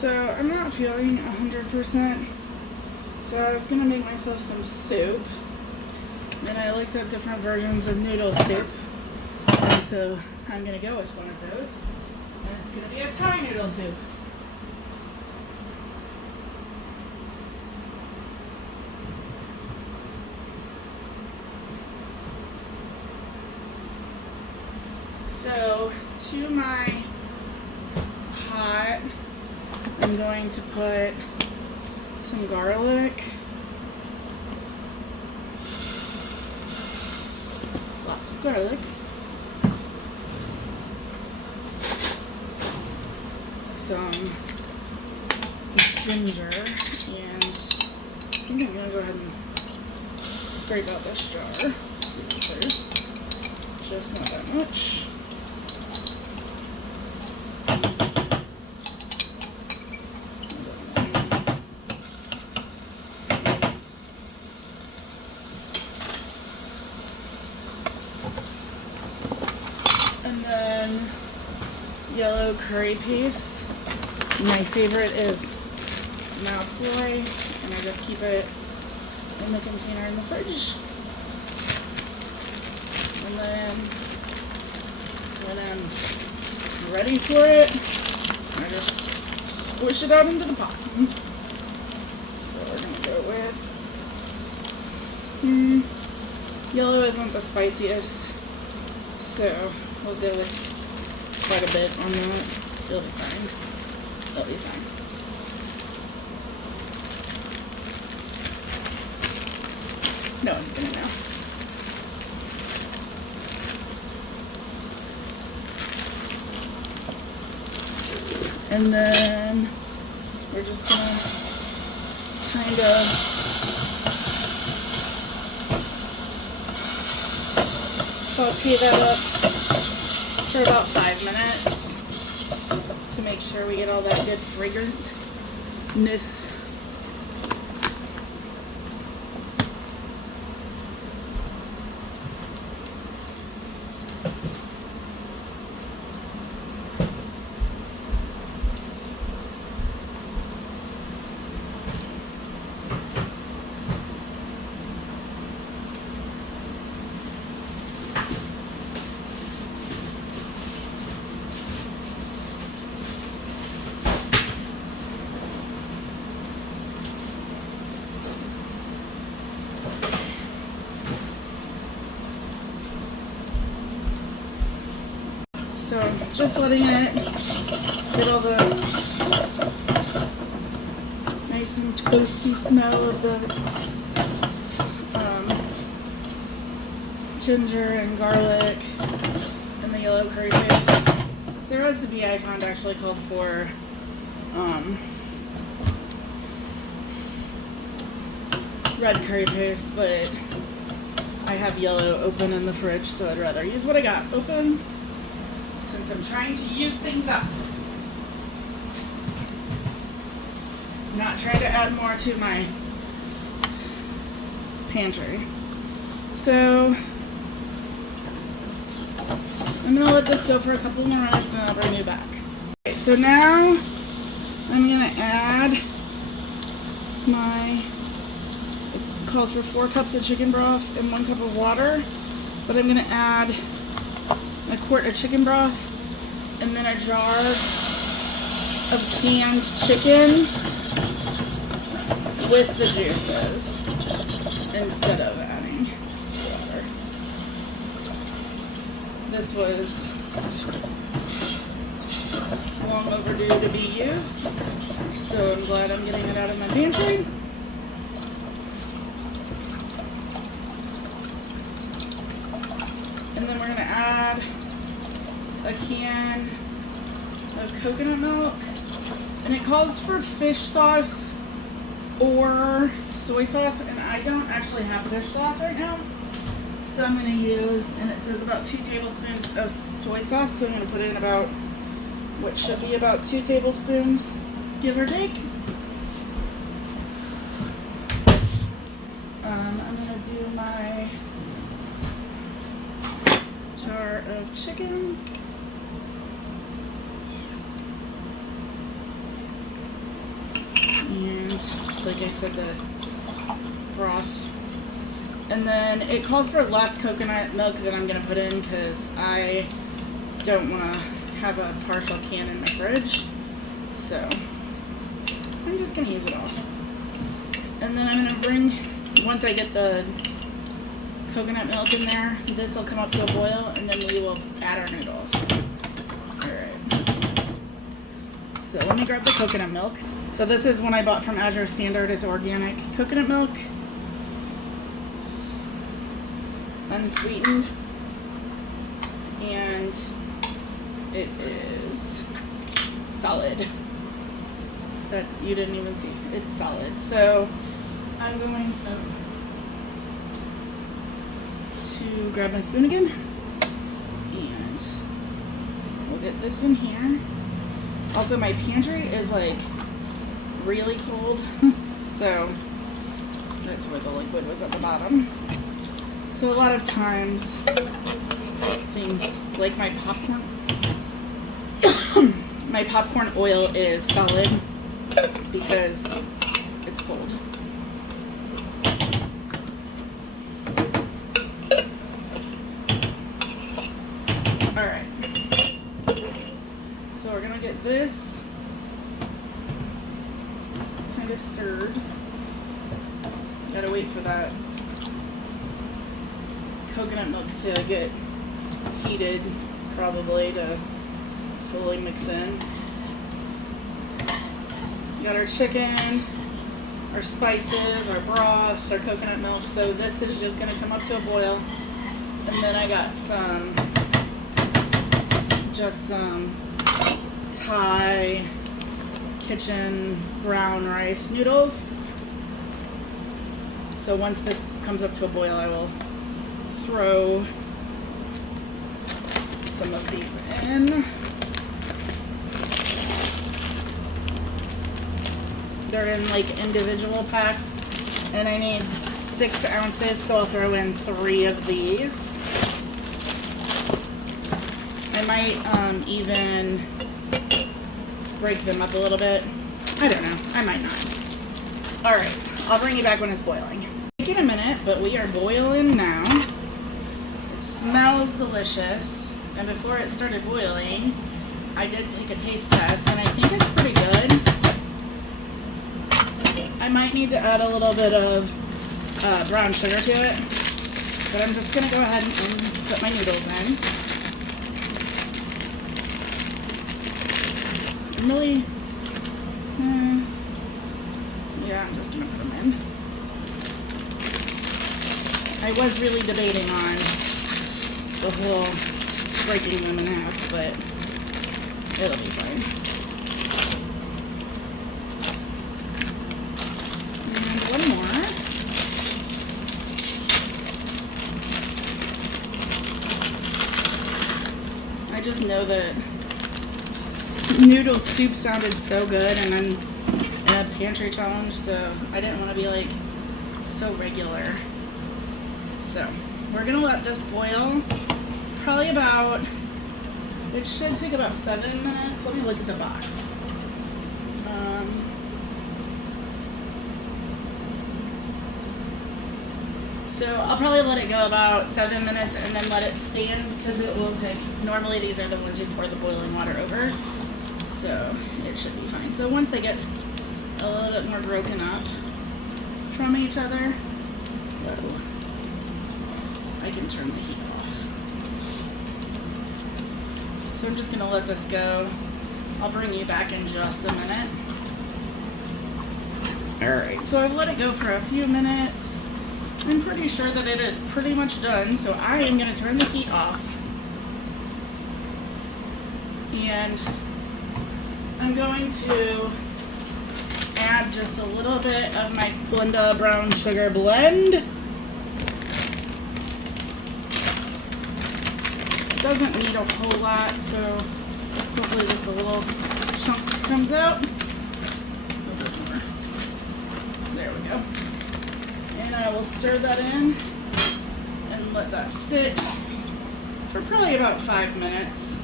So I'm not feeling 100%. So I was gonna make myself some soup. And I looked up different versions of noodle soup. And so I'm gonna go with one of those. And it's gonna be a Thai noodle soup. So to my pot, I'm going to put some garlic, lots of garlic, some ginger, and I think I'm gonna go ahead and scrape out this jar first, just not that much. And then yellow curry paste. My favorite is Malfoy, and I just keep it in the container in the fridge. And then when I'm ready for it, I just squish it out into the pot. So we're gonna go with yellow isn't the spiciest, so we'll go with quite a bit on that. It'll be fine. It'll be fine. No one's gonna know. And then we're just gonna kind of saute that up for about 5 minutes to make sure we get all that good fragrantness. So just letting it get all the nice and toasty smell of the ginger and garlic and the yellow curry paste. The recipe I found actually called for red curry paste, but I have yellow open in the fridge, so I'd rather use what I got open. Since I'm trying to use things up. I'm not trying to add more to my pantry. So I'm gonna let this go for a couple more minutes and then I'll bring you back. Okay, so now I'm gonna add it calls for 4 cups of chicken broth and 1 cup of water, but I'm gonna add a quart of chicken broth and then a jar of canned chicken with the juices instead of adding water. This was long overdue to be used, so I'm glad I'm getting it out of my pantry. And then we're going to add a can of coconut milk, and it calls for fish sauce or soy sauce, and I don't actually have fish sauce right now, so I'm going to use, and it says about 2 tablespoons of soy sauce, so I'm going to put in about what should be about 2 tablespoons, give or take. I'm going to do my jar of chicken. like I said, the broth. And then it calls for less coconut milk than I'm going to put in because I don't want to have a partial can in my fridge. So I'm just going to use it all. And then I'm going to bring, once I get the coconut milk in there, this will come up to a boil, and then we will add our noodles. Alright. So let me grab the coconut milk. So this is one I bought from Azure Standard. It's organic coconut milk. Unsweetened, and it is solid. That you didn't even see. It's solid. So I'm going to grab my spoon again, and we'll get this in here. Also, my pantry is like really cold, so that's where the liquid was at the bottom. So a lot of times, things like my popcorn oil is solid because it's cold. Alright. So we're gonna get this kind of stirred. Gotta wait for that coconut milk to get heated, probably, to fully mix in. We got our chicken, our spices, our broth, our coconut milk. So this is just going to come up to a boil. And then I got some Thai kitchen brown rice noodles. So once this comes up to a boil, I will throw some of these in. They're in like individual packs, and I need 6 ounces, so I'll throw in 3 of these. I might even break them up a little bit. I don't know. I might not. Alright, I'll bring you back when it's boiling. Take it a minute, but we are boiling now. Smells delicious, and before it started boiling, I did take a taste test, and I think it's pretty good. I might need to add a little bit of brown sugar to it, but I'm just going to go ahead and put my noodles in. I'm really, yeah, I'm just going to put them in. I was really debating on the whole breaking them in half, but it'll be fine. And one more. I just know that noodle soup sounded so good, and I'm in a pantry challenge, so I didn't want to be like so regular. So we're gonna let this boil probably about, it should take about 7 minutes. Let me look at the box. So I'll probably let it go about 7 minutes and then let it stand, because it will take, normally these are the ones you pour the boiling water over, so it should be fine. So once they get a little bit more broken up from each other, I can turn the heat off. So I'm just going to let this go. I'll bring you back in just a minute. Alright, so I've let it go for a few minutes. I'm pretty sure that it is pretty much done, so I am going to turn the heat off. And I'm going to add just a little bit of my Splenda brown sugar blend. It doesn't need a whole lot, so hopefully just a little chunk comes out. A bit more. There we go. And I will stir that in and let that sit for probably about 5 minutes.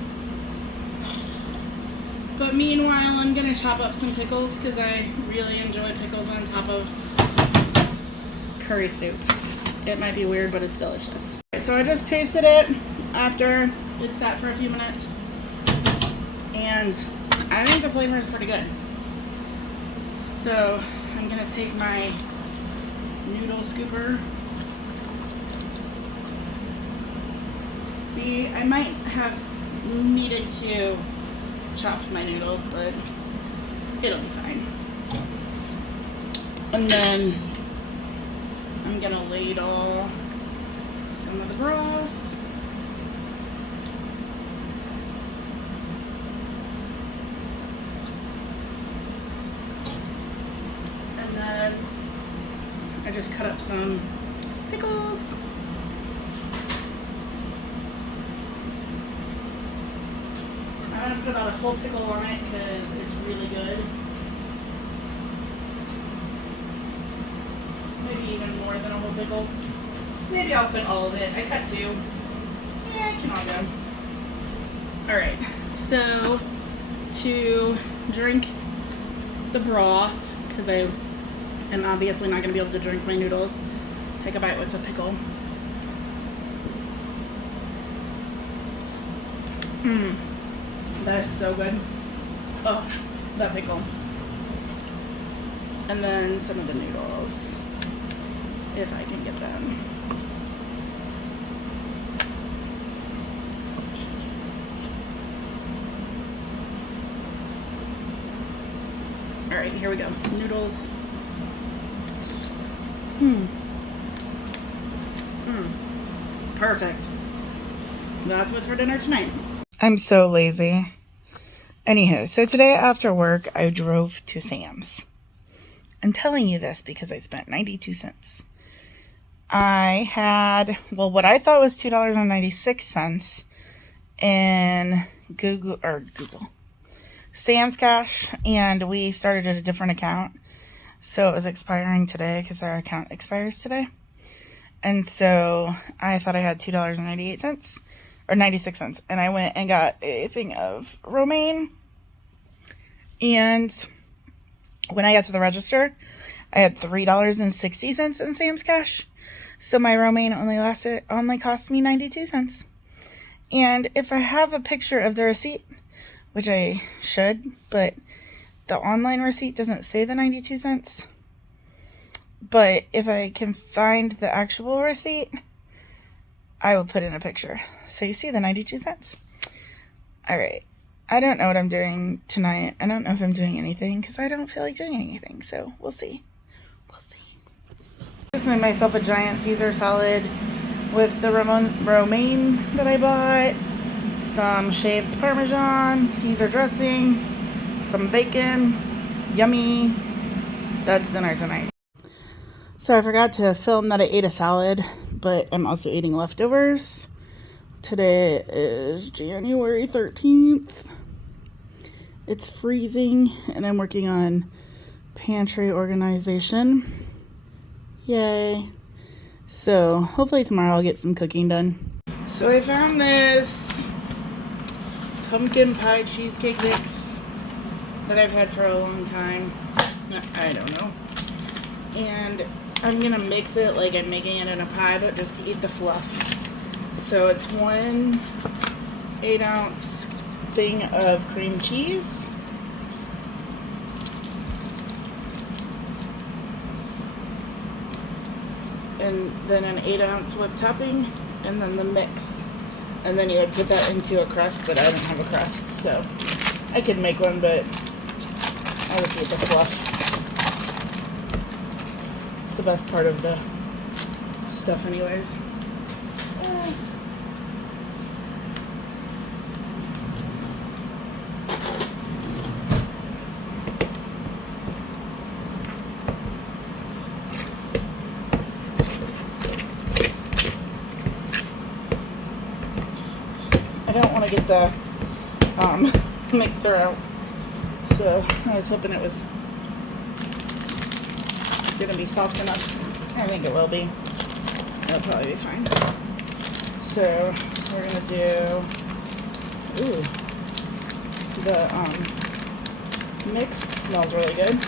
But meanwhile, I'm gonna chop up some pickles because I really enjoy pickles on top of curry soups. It might be weird, but it's delicious. So I just tasted it after it sat for a few minutes, and I think the flavor is pretty good. So I'm gonna take my noodle scooper. See, I might have needed to chop my noodles, but it'll be fine. And then I'm gonna ladle some of the broth. And then I just cut up some pickles. I'm gonna put about a whole pickle on it because it's really good. Maybe even more than a whole pickle. Maybe I'll put all of it. I cut 2. Yeah, it can all go. Alright, so to drink the broth, because I am obviously not going to be able to drink my noodles, take a bite with the pickle. That is so good. Oh, that pickle. And then some of the noodles, if I can get them. All right, here we go. Noodles. Perfect. That's what's for dinner tonight. I'm so lazy. Anywho, so today after work, I drove to Sam's. I'm telling you this because I spent 92 cents. I had, well, what I thought was $2.96 in Google, Sam's Cash, and we started at a different account. So it was expiring today because our account expires today. And so I thought I had $2.98 or 96 cents. And I went and got a thing of romaine. And when I got to the register, I had $3.60 in Sam's Cash. So my romaine only cost me 92 cents. And if I have a picture of the receipt, which I should, but the online receipt doesn't say the 92 cents. But if I can find the actual receipt, I will put in a picture. So you see the 92 cents. All right. I don't know what I'm doing tonight. I don't know if I'm doing anything because I don't feel like doing anything. So we'll see. We'll see. Just made myself a giant Caesar salad with the romaine that I bought, some shaved Parmesan, Caesar dressing, some bacon. Yummy. That's dinner tonight. So I forgot to film that I ate a salad, but I'm also eating leftovers. Today is January 13th. It's freezing, and I'm working on pantry organization. Yay. So hopefully tomorrow I'll get some cooking done. So I found this pumpkin pie cheesecake mix that I've had for a long time. I don't know. And I'm gonna mix it like I'm making it in a pie, but just to eat the fluff. So it's 1 8-ounce thing of cream cheese. And then an 8-ounce whipped topping, and then the mix. And then you would put that into a crust, but I don't have a crust, so I could make one, but I just eat the fluff. It's the best part of the stuff anyways. I don't want to get the mixer out, so I was hoping it was going to be soft enough. I think it will be. It'll probably be fine. So we're going to do the mix. Smells really good.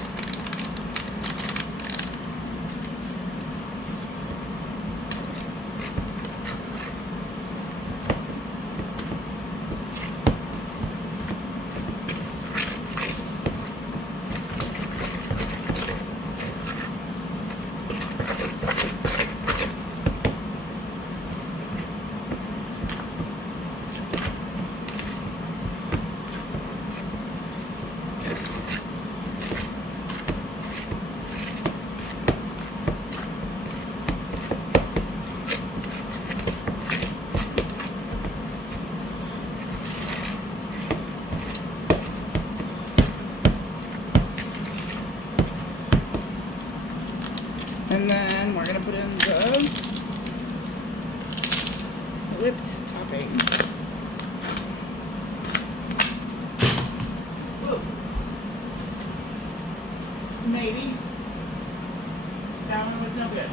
And then we're gonna put in the whipped topping. Whoa. Maybe. That one was no good.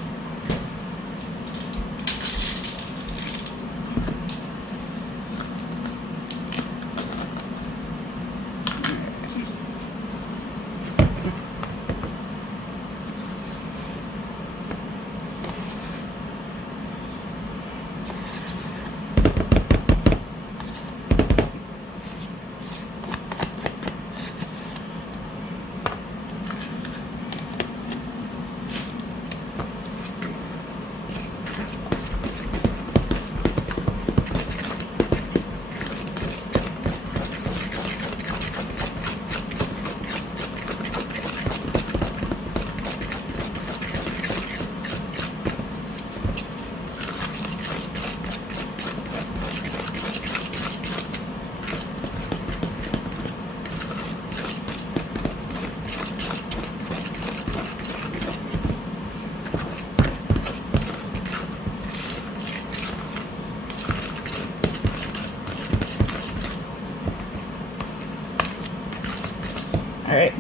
All right.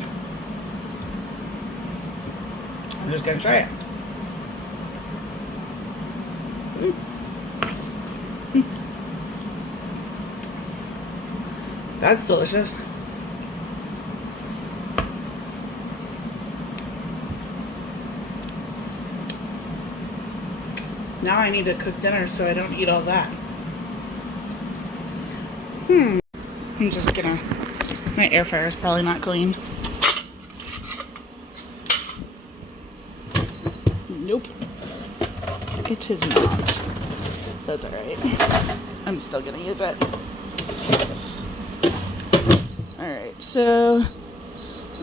I'm just gonna try it. That's delicious. Now I need to cook dinner so I don't eat all that. I'm just gonna, my air fryer is probably not clean. Nope. It is not. That's alright. I'm still gonna use it. Alright, so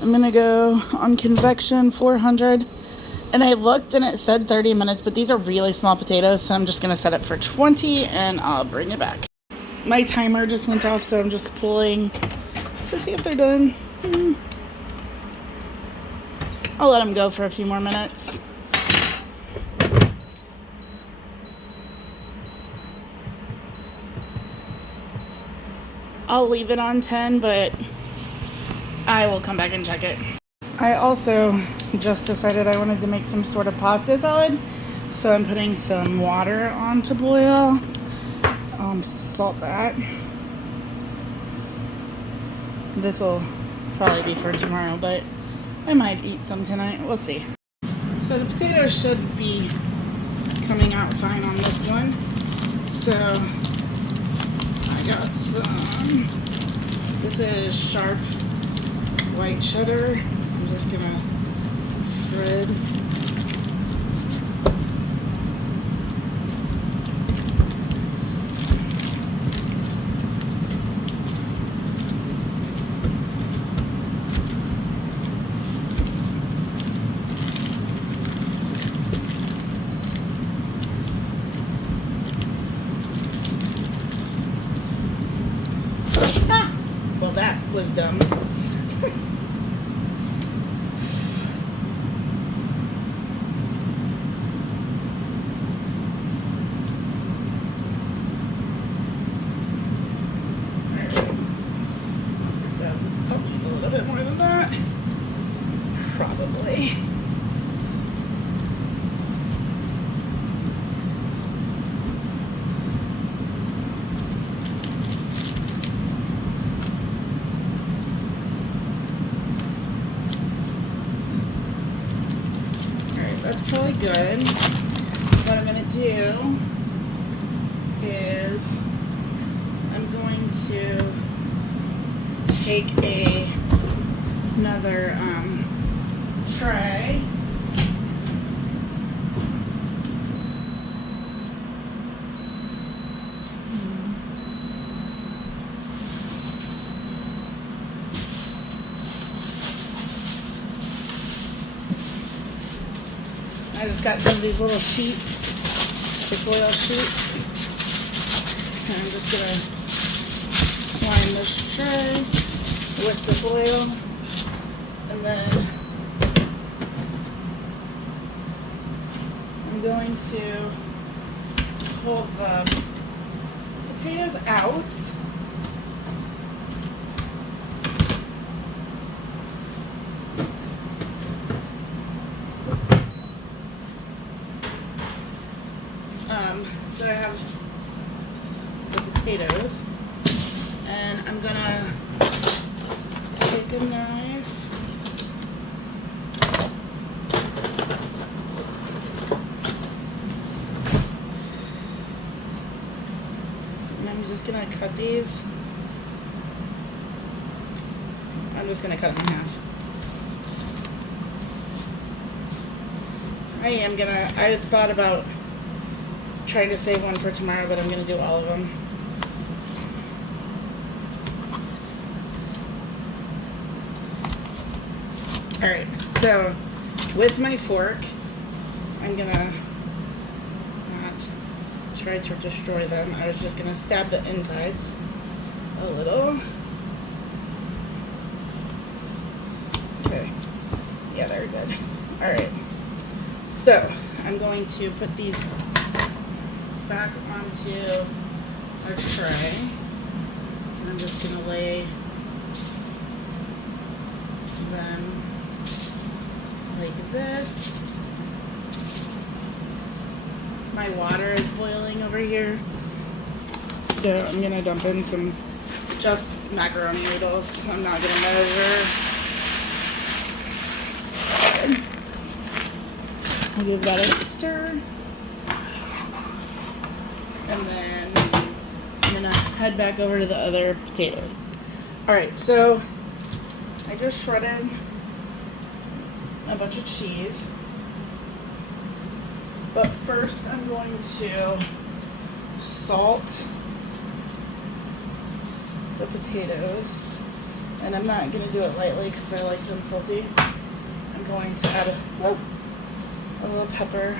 I'm gonna go on convection 400. And I looked and it said 30 minutes, but these are really small potatoes, so I'm just gonna set it for 20 and I'll bring it back. My timer just went off, so I'm just pulling to see if they're done. I'll let them go for a few more minutes. I'll leave it on 10, but I will come back and check it. I also just decided I wanted to make some sort of pasta salad, so I'm putting some water on to boil. Salt that. This will probably be for tomorrow, but I might eat some tonight. We'll see. So the potatoes should be coming out fine on this one. So I got some, this is sharp white cheddar. I'm just gonna shred. Well, that was dumb. I'll need a little bit more than that. Probably. take another tray. I just got some of these little sheets, the foil sheets, and I'm just gonna line this tray with the foil, and then I'm going to pull the potatoes out. So I have the potatoes, and I'm gonna take a knife and I'm just gonna cut these. I'm just gonna cut them in half. I thought about trying to save one for tomorrow, but I'm going to do all of them. Alright, so with my fork, I'm going to not try to destroy them. I was just going to stab the insides a little. Okay, yeah, they're good. Alright, so I'm going to put these back onto a tray, and I'm just going to lay them like this. My water is boiling over here, so I'm going to dump in some just macaroni noodles. I'm not going to measure. I'll give that a stir. And then I'm gonna head back over to the other potatoes. Alright, so I just shredded a bunch of cheese. But first I'm going to salt the potatoes. And I'm not gonna do it lightly because I like them salty. I'm going to add a little pepper.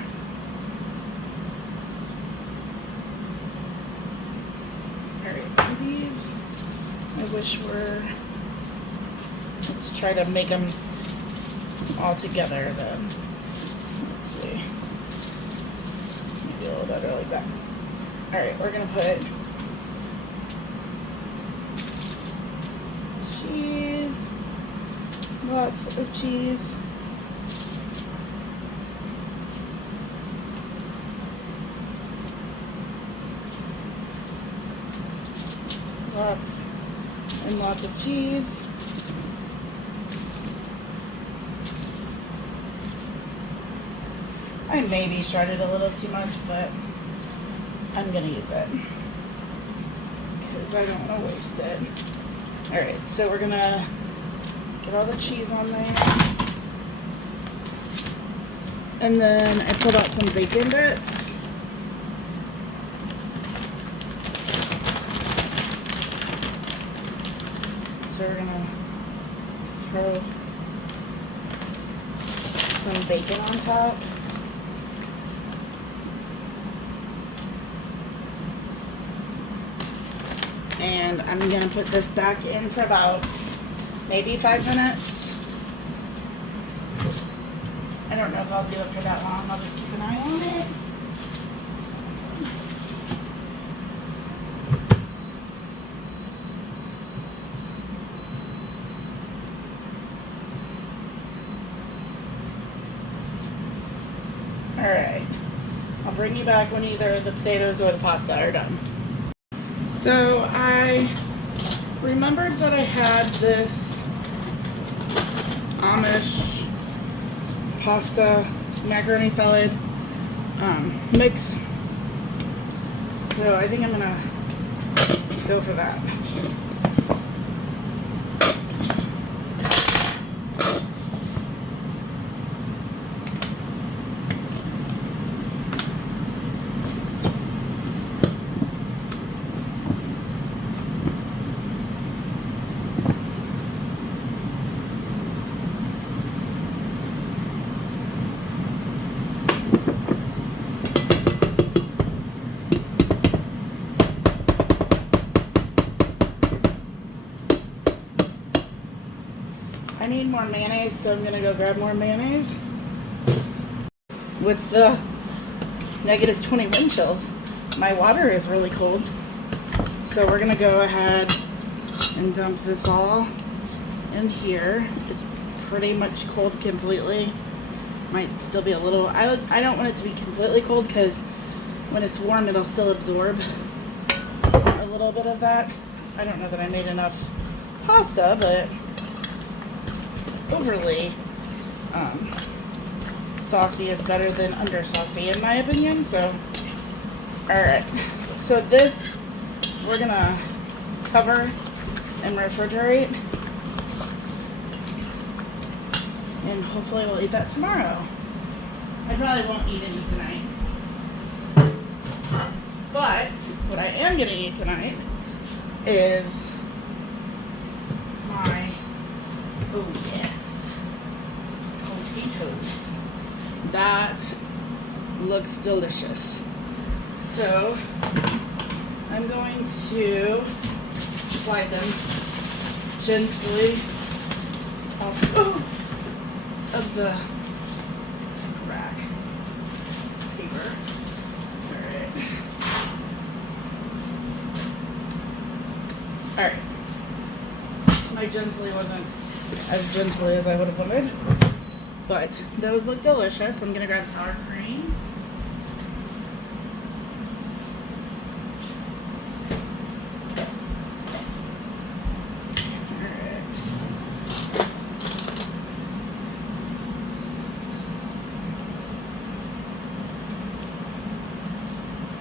Alright, these I wish were, let's try to make them all together then. Let's see. Maybe a little better like that. Alright, we're gonna put cheese, lots of cheese. Lots and lots of cheese. I maybe shredded a little too much, but I'm gonna use it because I don't want to waste it. Alright, so we're gonna get all the cheese on there. And then I pulled out some bacon bits. So we're gonna throw some bacon on top. And I'm gonna put this back in for about maybe 5 minutes. I don't know if I'll do it for that long. I'll just keep an eye on it. Alright, I'll bring you back when either the potatoes or the pasta are done. So I remembered that I had this Amish pasta macaroni salad mix. So I think I'm gonna go for that. more mayonnaise, so I'm gonna go grab more mayonnaise. With the -20 wind chills, my water is really cold. So we're gonna go ahead and dump this all in here. It's pretty much cold completely. Might still be a little, I don't want it to be completely cold because when it's warm it'll still absorb a little bit of that. I don't know that I made enough pasta, but overly saucy is better than under saucy in my opinion. So alright, so this we're gonna cover and refrigerate, and hopefully we'll eat that tomorrow. I probably won't eat any tonight, but what I am gonna eat tonight is my, oh yes, potatoes. That looks delicious. So I'm going to slide them gently off of the rack paper. Alright. My gently wasn't as gently as I would have wanted, but those look delicious. I'm gonna grab sour cream.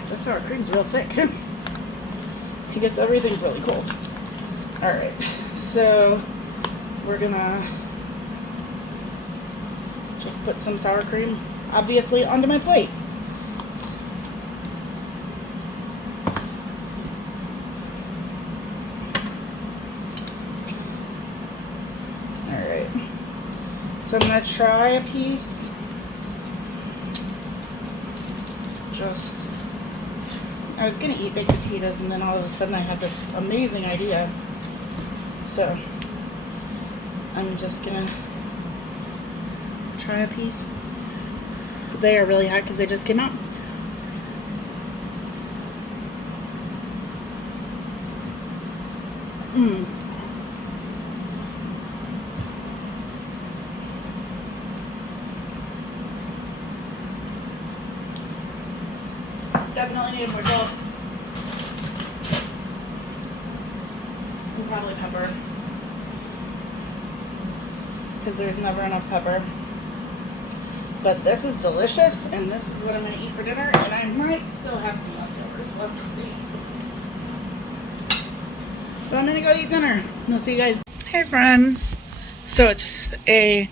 The sour cream's real thick. I guess everything's really cold. Alright, so we're gonna just put some sour cream, obviously, onto my plate. Alright, so I'm gonna try a piece. I was gonna eat baked potatoes, and then all of a sudden I had this amazing idea. So I'm just gonna try a piece. They are really hot because they just came out. Definitely need more salt. And probably pepper, because there's never enough pepper. But this is delicious, and this is what I'm going to eat for dinner, and I might still have some leftovers. We'll have to see. But I'm going to go eat dinner. I'll see you guys. Hey friends. So it's a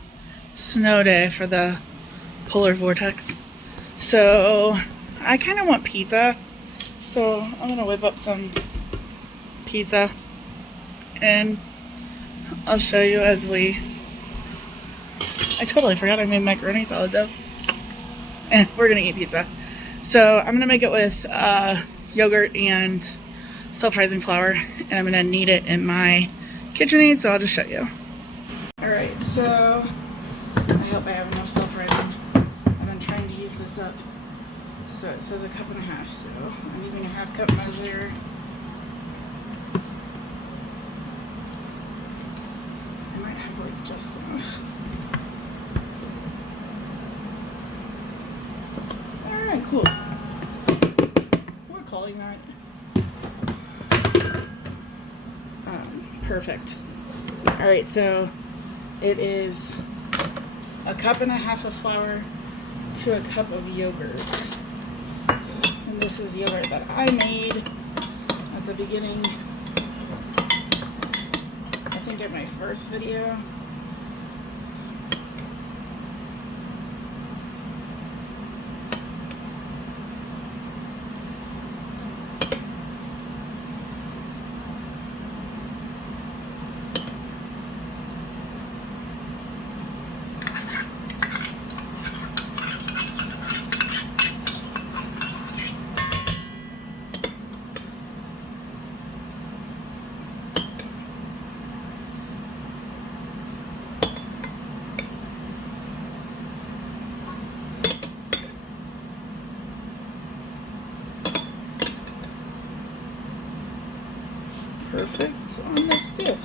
snow day for the polar vortex. So I kind of want pizza, so I'm gonna whip up some pizza and I'll show you as we, I totally forgot I made macaroni salad dough, and we're gonna eat pizza. So I'm gonna make it with yogurt and self-rising flour, and I'm gonna knead it in my KitchenAid, so I'll just show you. Alright, so I hope I have enough self-rising. I've been trying to use this up. So it says 1.5 cups, so I'm using a 1/2 cup measure. I might have like just enough. Alright, cool. We're calling that. Perfect. Alright, so it is 1.5 cups of flour to 1 cup of yogurt. This is yogurt that I made at the beginning, I think in my first video. perfect on this too.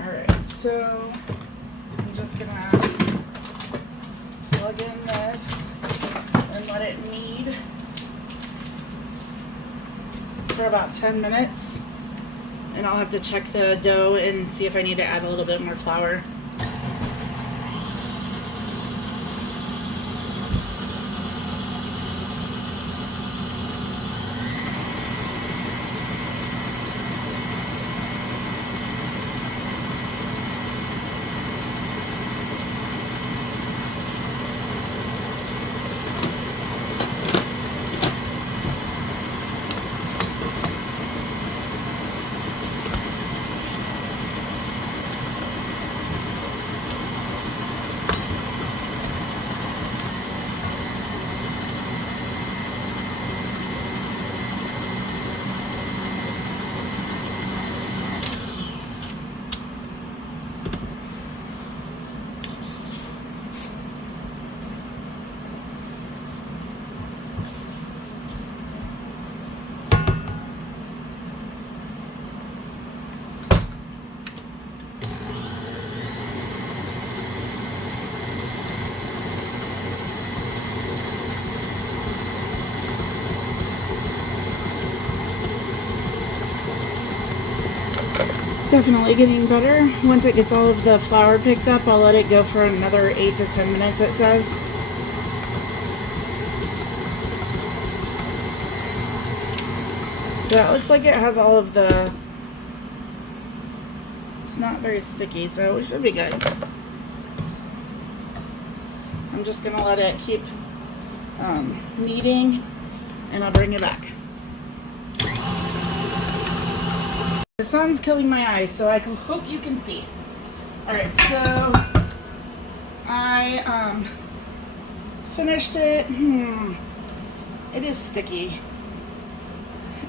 Alright, so I'm just gonna plug in this and let it knead for about 10 minutes. And I'll have to check the dough and see if I need to add a little bit more flour. Definitely getting better. Once it gets all of the flour picked up, I'll let it go for another 8 to 10 minutes, it says. So that looks like it has all of the... It's not very sticky, so it should be good. I'm just going to let it keep kneading, and I'll bring it back. The sun's killing my eyes, so I hope you can see. Alright, so I finished it. It is sticky.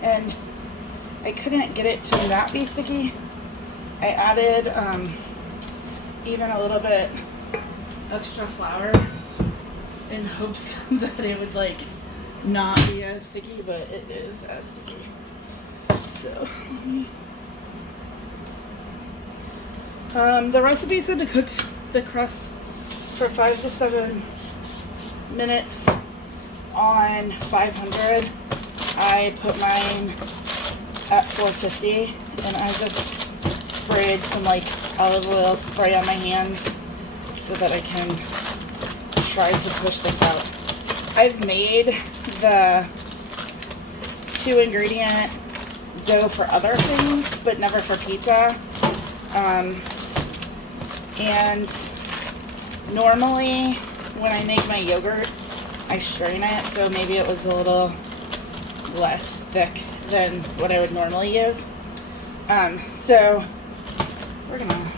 And I couldn't get it to not be sticky. I added even a little bit extra flour in hopes that it would like not be as sticky, but it is as sticky. So let me... the recipe said to cook the crust for 5 to 7 minutes on 500. I put mine at 450, and I just sprayed some like olive oil spray on my hands so that I can try to push this out. I've made the 2-ingredient dough for other things, but never for pizza. And normally when I make my yogurt, I strain it, so maybe it was a little less thick than what I would normally use. So we're gonna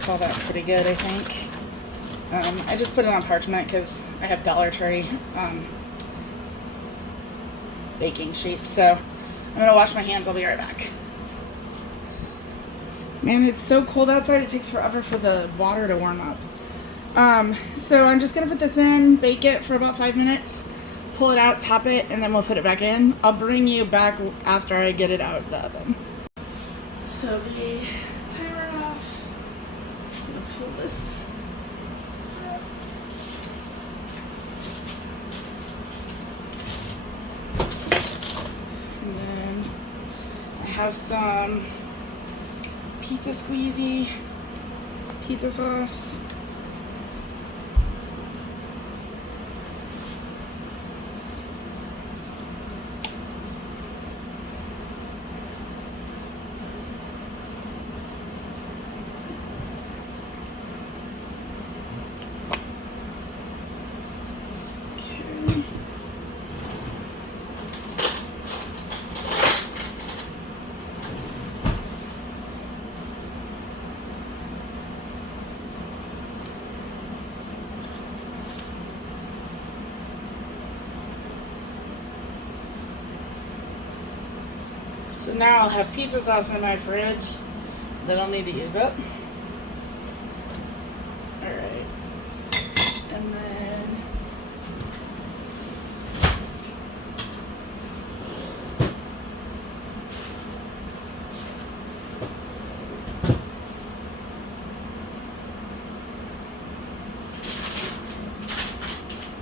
call that pretty good, I think. I just put it on parchment because I have Dollar Tree baking sheets. So I'm gonna wash my hands. I'll be right back. Man, it's so cold outside, it takes forever for the water to warm up. So I'm just gonna put this in, bake it for about 5 minutes, pull it out, top it, and then we'll put it back in. I'll bring you back after I get it out of the oven. So the timer off. I'm gonna pull this out. And then I have some pizza squeezy, pizza sauce. So now I'll have pizza sauce in my fridge that I'll need to use up. Alright. And then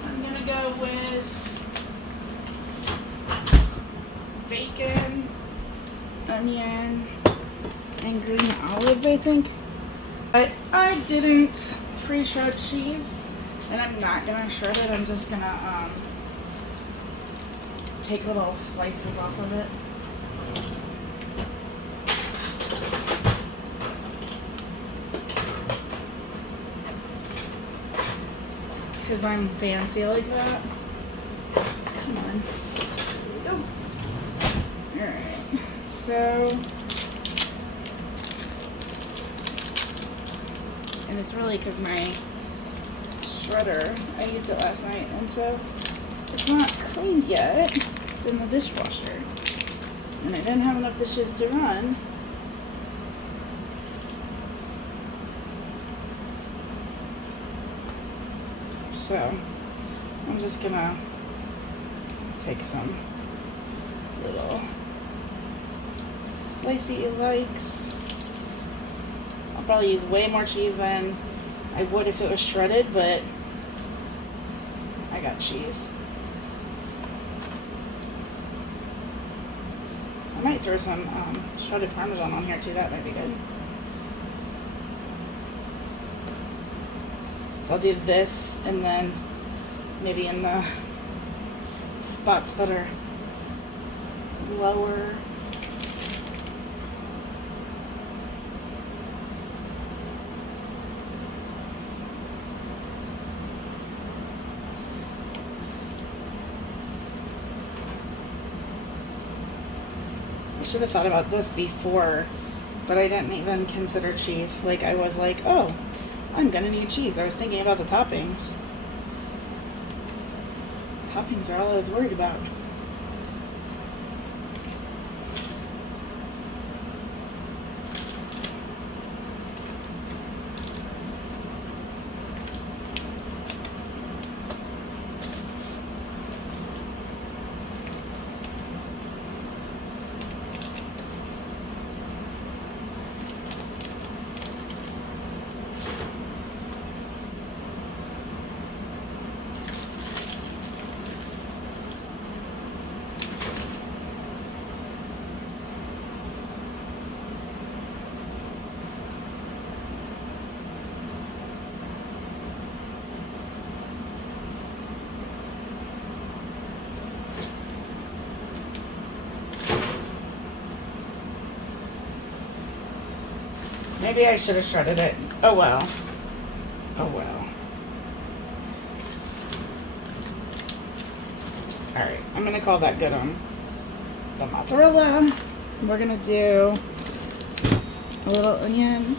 I'm gonna go with bacon, onion, and green olives, I think. But I didn't pre-shred cheese, and I'm not gonna shred it. I'm just gonna take little slices off of it. Because I'm fancy like that. Come on. Here we go. Alright. So, and it's really because my shredder, I used it last night, and so it's not cleaned yet. It's in the dishwasher. And I didn't have enough dishes to run. So, I'm just gonna take some little slicey likes. I'll probably use way more cheese than I would if it was shredded, but I got cheese. I might throw some shredded Parmesan on here too, that might be good. So I'll do this, and then maybe in the spots that are lower. I should have thought about this before, but I didn't even consider cheese. Like, I was like, oh, I'm gonna need cheese. I was thinking about the toppings. Toppings are all I was worried about. Maybe I should have shredded it. Oh well. Oh well. Alright, I'm gonna call that good on the mozzarella. We're gonna do a little onion.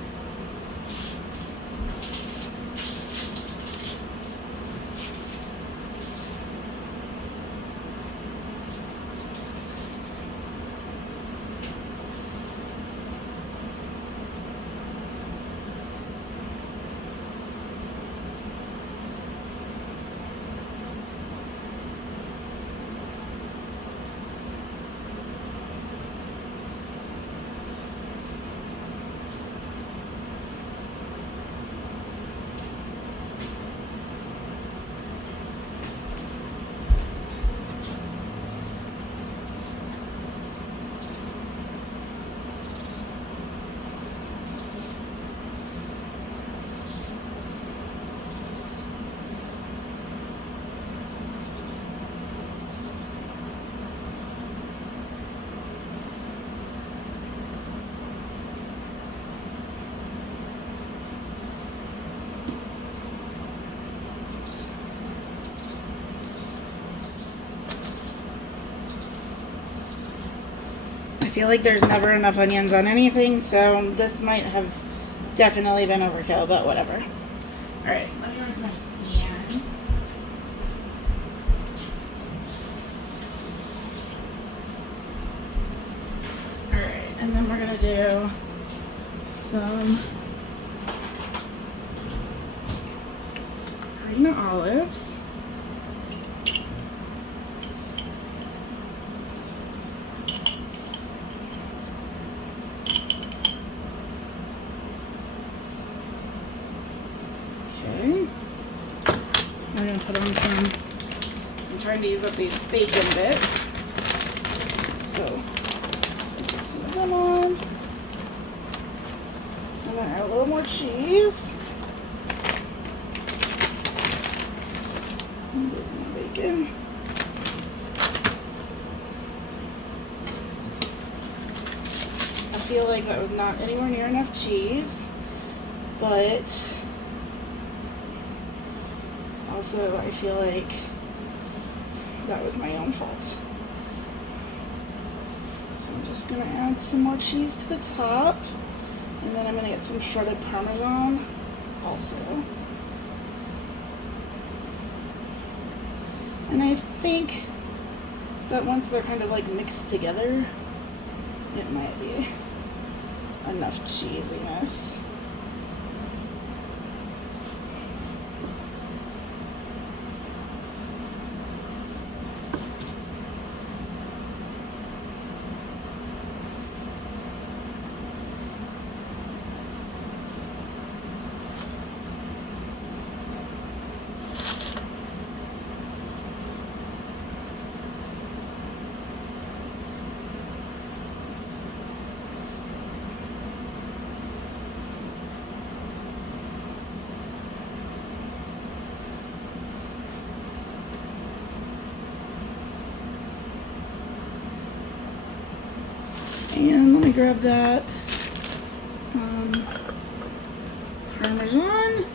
I feel like there's never enough onions on anything, so this might have definitely been overkill, but whatever. Alright, let me rinse my hands. And then we're gonna do some green olives. Okay. I'm gonna put on some, I'm trying to use up these bacon bits. So, put some of them on. I'm gonna add a little more cheese. A little more bacon. I feel like that was not anywhere near enough cheese, but also I feel like that was my own fault. So I'm just gonna add some more cheese to the top, and then I'm gonna get some shredded Parmesan also. And I think that once they're kind of like mixed together, it might be enough cheesiness. And let me grab that Parmesan.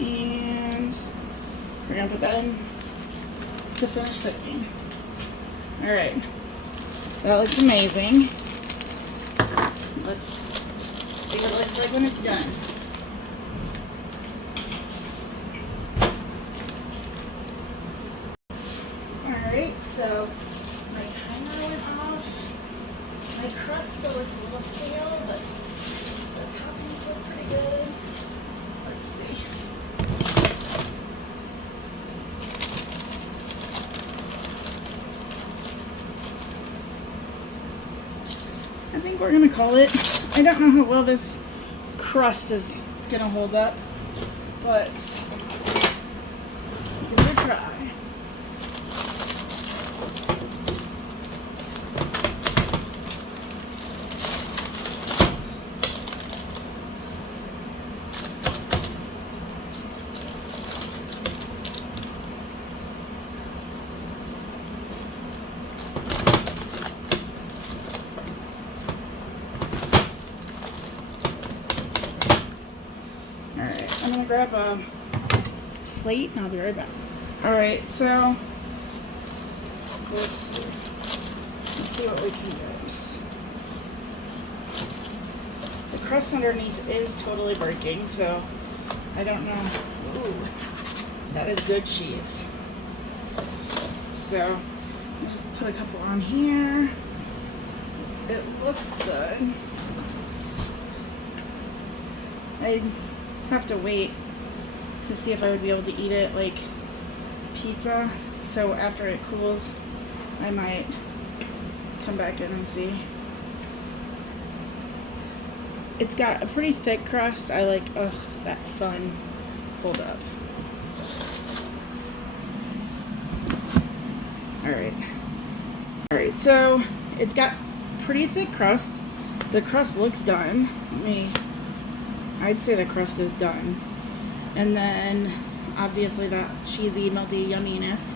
And we're gonna put that in to finish cooking. All right, that looks amazing. Let's see what it looks like when it's done. Alright, so my timer went off. My crust still looks a little pale, but the toppings look pretty good. Let's see. I think we're gonna call it. I don't know how well this crust is gonna hold up, but give it a try. I'm gonna grab a plate and I'll be right back. Alright, so let's see what we can get. The crust underneath is totally breaking, so I don't know. Ooh, that is good cheese. So I'll just put a couple on here. It looks good. I have to wait to see if I would be able to eat it like pizza, so after it cools I might come back in and see. It's got a pretty thick crust. I like, ugh, that sun. Hold up. Alright, so it's got pretty thick crust. The crust looks done. I'd say the crust is done. And then, obviously, that cheesy, melty yumminess.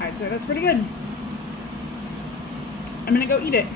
I'd say that's pretty good. I'm gonna go eat it.